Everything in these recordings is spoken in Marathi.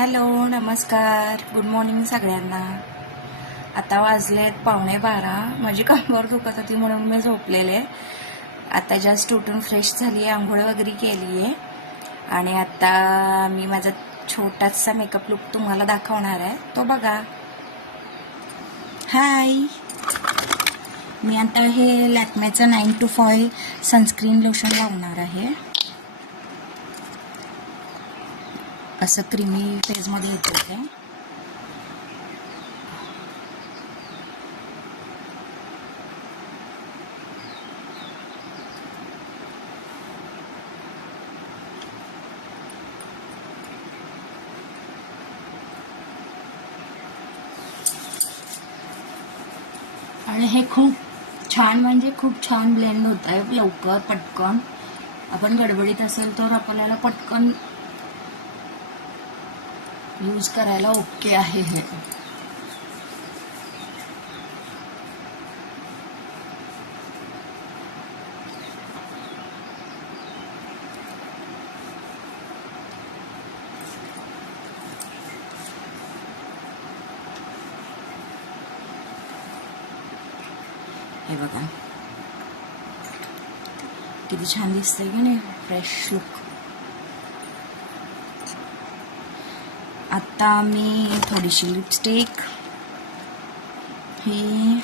हॅलो, नमस्कार, गुड मॉर्निंग सगळ्यांना. आता वाजलेत 11:15. माझी कंबर दुखत होती म्हणून मी झोपलेले. आता जस्ट उठून फ्रेश झाली आहे, आंघोळ वगैरे केली आहे आणि आता मी माझा छोटासा मेकअप लुक तुम्हाला दाखवणार आहे, तो बघा. हाय, मी आता हे लॅक्मेचं 9 to 5 सनस्क्रीन लोशन लावणार आहे. असं क्रीमी फेजमध्ये येतं ते. आणि हे खूप छान, म्हणजे खूप छान ब्लेंड होत आहे लवकर, पटकन. आपण गडबडीत असेल तर आपल्याला पटकन यूज करायला ओके आहे हे. हे बघा किती छान दिसतंय की नाही, फ्रेश लुक. आता मी थोडीशी लिपस्टिक, ही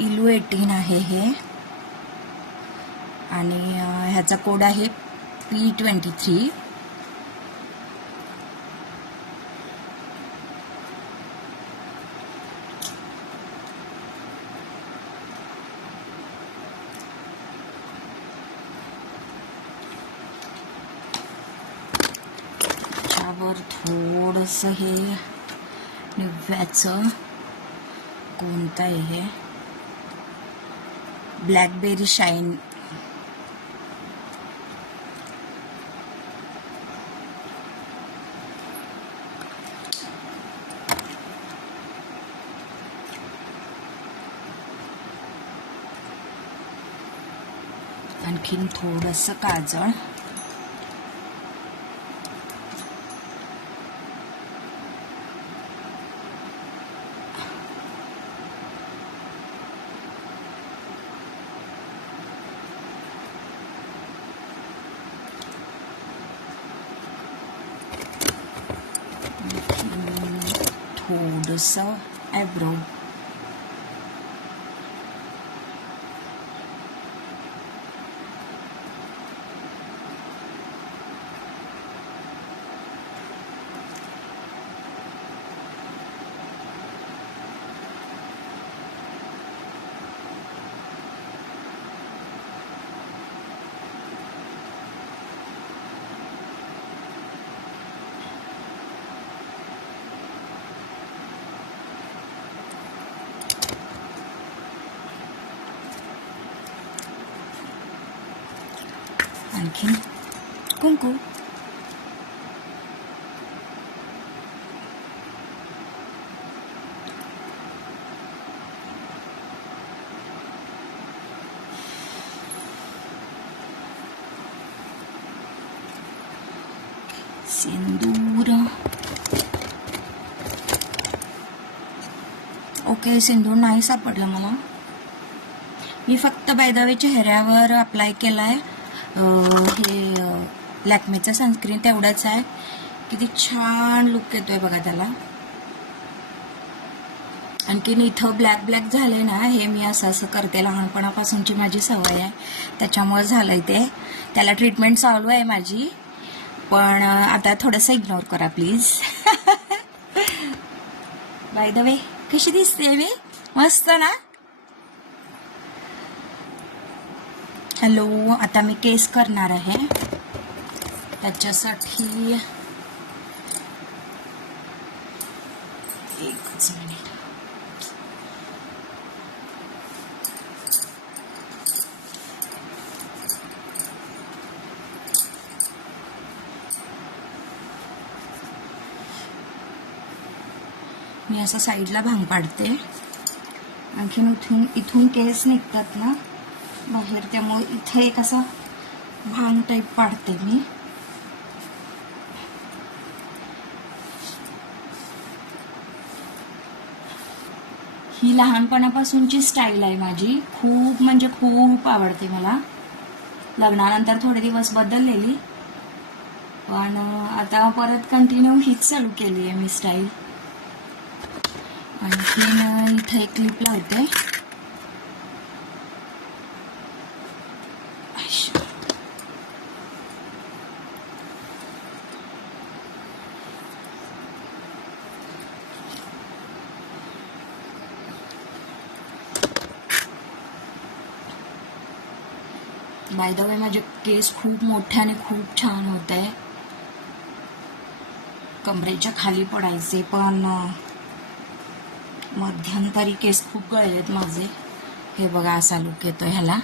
इलू 18 आहे हे, आणि ह्याचा कोड आहे P23. वर थोडंसं हे निव्याचं कोणतं आहे हे, ब्लॅकबेरी शाईन. आणखीन थोडंसं काजळ. थोडंसं आयब्रो. आणखीन कुंकू. सिंदूर. ओके, सिंदूर नाही सापडलं मला. मी फक्त बाय द वे चेहऱ्यावर अप्लाय केलाय हे लॅक्मेचं सनस्क्रीन, तेवढंच आहे. किती छान लुक येतोय बघा त्याला. आणखीन इथं ब्लॅक ब्लॅक झाले ना, हे मी असं करते, लहानपणापासूनची माझी सवय आहे, त्याच्यामुळे झालंय ते. त्याला ट्रीटमेंट चालू आहे माझी, पण आता थोडंसं इग्नोर करा प्लीज. बाय द वे कशी दिसते मी, मस्त ना. हॅलो, आता मी केस करणार आहे. त्याच्यासाठी एकच मिनिट. मी असं साईडला भांग पाडते. आणखीन इथून केस निघतात ना बाहेर, त्यामुळे इथे एक असं भांग टाईप पाडते मी. ही लहानपणापासूनची स्टाईल आहे माझी. खूप म्हणजे खूप आवडते मला. लग्नानंतर थोडे दिवस बदललेली, पण आता परत कंटिन्यू हीच चालू केली आहे मी स्टाईल. आणखीन इथे एक क्लिप लावते. बाय द वे माझे केस खूप मोठे आणि खूप छान होत आहे. कमरेच्या खाली पडायचे, पण मध्यंतरी केस खूप गळलेत माझे. हे बघा असा लुक येतो ह्याला.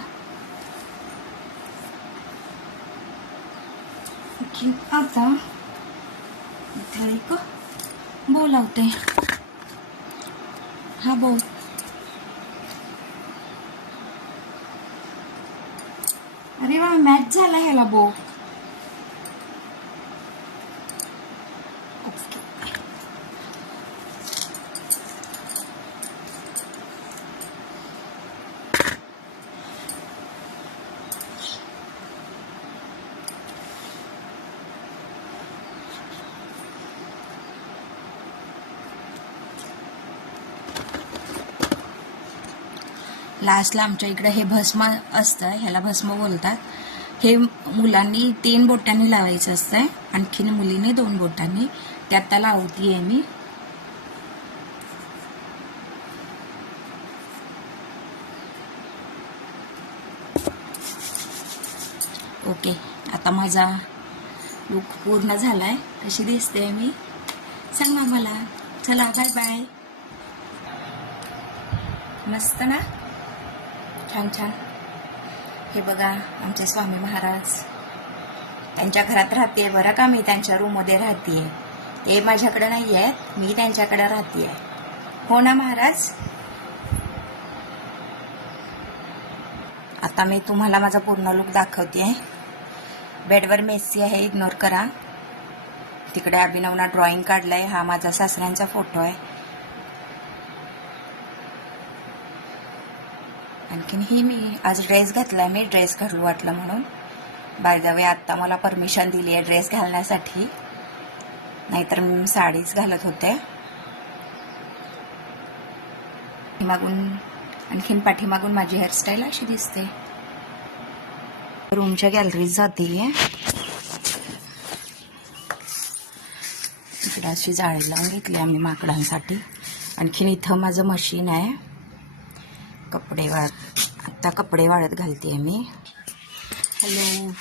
आता इथे एक बोलावते. हा बोल. अरे वा, मॅच झाला ह्याला बो. लास्टला आमच्या इकडे हे भस्म असतं, ह्याला भस्म बोलतात. हे मुलांनी 3 बोटांनी लावायचं असतंय, आणखीन मुलीने 2 बोटांनी. ते आता लावतीये मी. ओके, आता माझा लुक पूर्ण झालाय. कशी दिसते मी सांग मला. चला बाय बाय. मस्त ना, छान छान. हे बघा आमचे स्वामी महाराज. त्यांच्या घरात राहते बरं का, मी त्यांच्या रूममध्ये राहतीये. ते माझ्याकडे नाही आहेत, मी त्यांच्याकडे राहतीये. हो ना महाराज. आता मी तुम्हाला माझा पूर्ण लुक दाखवते. बेडवर मेसी आहे, इग्नोर करा. तिकडे अभिनवना ड्रॉइंग काढलाय. हा माझा सासऱ्यांचा फोटो आहे. आणखीन ही मी आज ड्रेस घातलाय. मी ड्रेस घालू वाटलं म्हणून. बाय द वे आत्ता मला परमिशन दिली आहे ड्रेस घालण्यासाठी, नाहीतर मी साडीच घालत होते. मागून आणखीन पाठीमागून माझी हेअरस्टाईल अशी दिसते. रूमच्या गॅलरीत जाते. इकडे अशी जाळी लावून घेतली आम्ही माकडांसाठी. आणखीन इथं माझं मशीन आहे. कपडे आता कपडे वाळत घालते मी. हॅलो.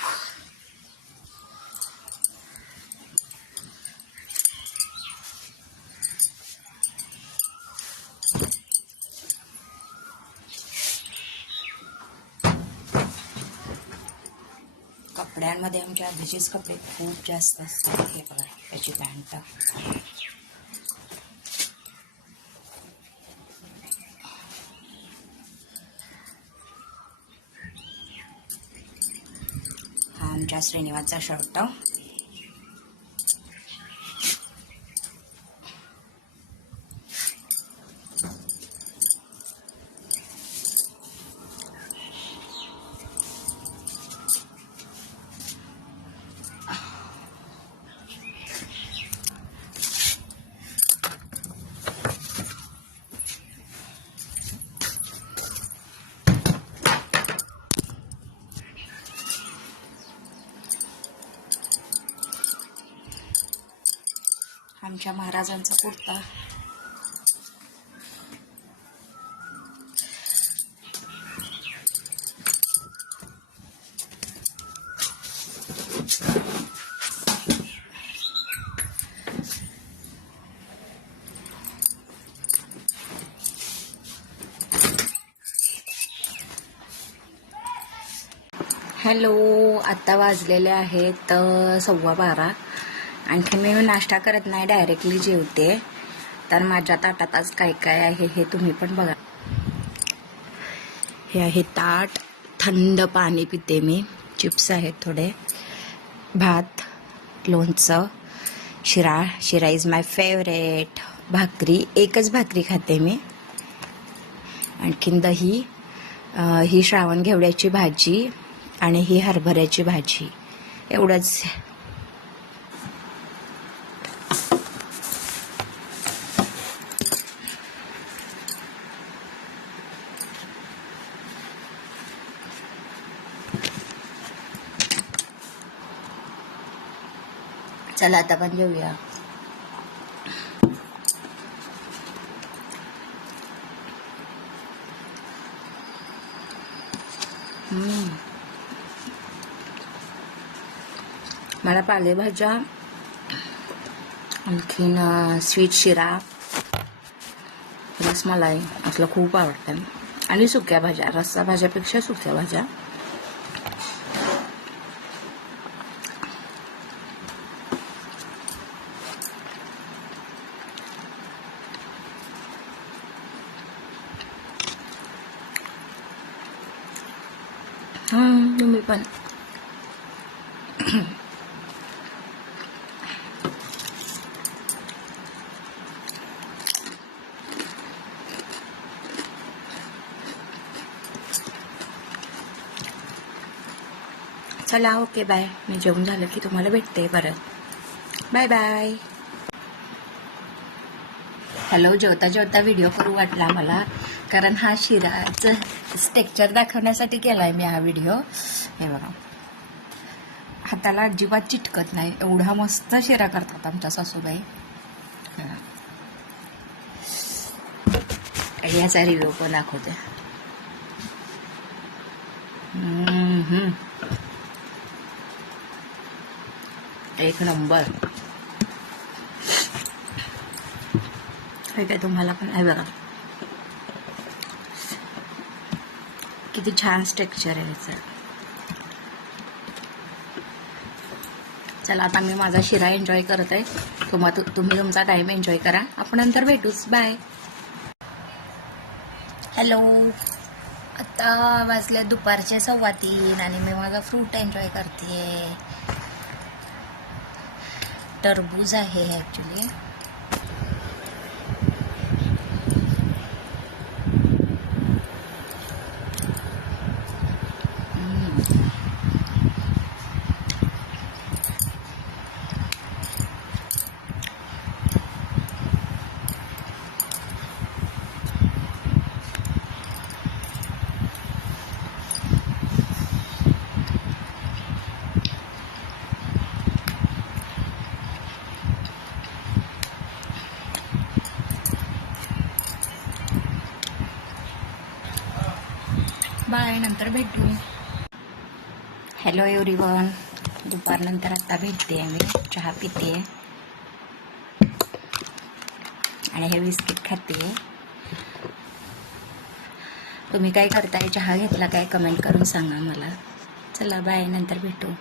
कपड्यांमध्ये आमच्या आधीचेच कपडे खूप जास्त असतात. हे बघा त्याची पॅन्ट. हा आमच्या श्रीनिवासचा शर्ट. आमच्या महाराजांचा कुर्ता. हॅलो. आता वाजलेले आहेत 12:15. आणखी मी नाश्ता करत नाही, डायरेक्टली जेवते. तर माझ्या ताटात आज काय काय आहे हे तुम्ही पण बघा. हे आहे ताट. थंड पाणी पिते मी. चिप्स आहेत थोडे, भात, लोणचं, शिरा. शिरा इज माय फेवरेट. भाकरी, एकच भाकरी खाते मी. आणखीन दही, ही श्रावण घेवड्याची भाजी आणि ही हरभऱ्याची भाजी, एवढंच. चला आता पण जेऊया. मला पालेभाज्या, आणखीन स्वीट शिरा, रसमलाई असलं खूप आवडतं. आणि सुक्या भाज्या, रस्सा भाज्यापेक्षा सुक्या भाज्या. तुम्ही पण. चला, ओके, बाय. मी जेवण झालं की तुम्हाला भेटते परत. Bye bye. हॅलो. जेवता जेवता व्हिडिओ करू वाटला मला, कारण हा शिराचं टेक्स्चर दाखवण्यासाठी केलाय मी हा व्हिडिओ. हे बघा, हाताला अजिबात चिटकत नाही, एवढा मस्त शिरा करतात आमच्या सासूबाई. याचा रिव्ह्यू पण दाखवते. एक नंबर. हे काय तुम्हाला पण आहे बघा, किती छान टेक्स्चर आहे याचं. चला, आता मी माझा शिरा एन्जॉय करत आहे. तुम्ही तुमचा टाइम एन्जॉय करा. आपण नंतर भेटूच. बाय. हॅलो. आता वाजले दुपारचे 3:15 आणि मी माझा फ्रूट एन्जॉय करते. टरबूज आहे ॲक्च्युली. बाय, नंतर भेटू. Hello everyone. दुपारनंतर आता भेटते मी, चहा पिते आणि हे बिस्किट खाते. तुम्ही काय करताय? चहा घेतला काय? कमेंट करून सांगा मला. चला, बाय, नंतर भेटू.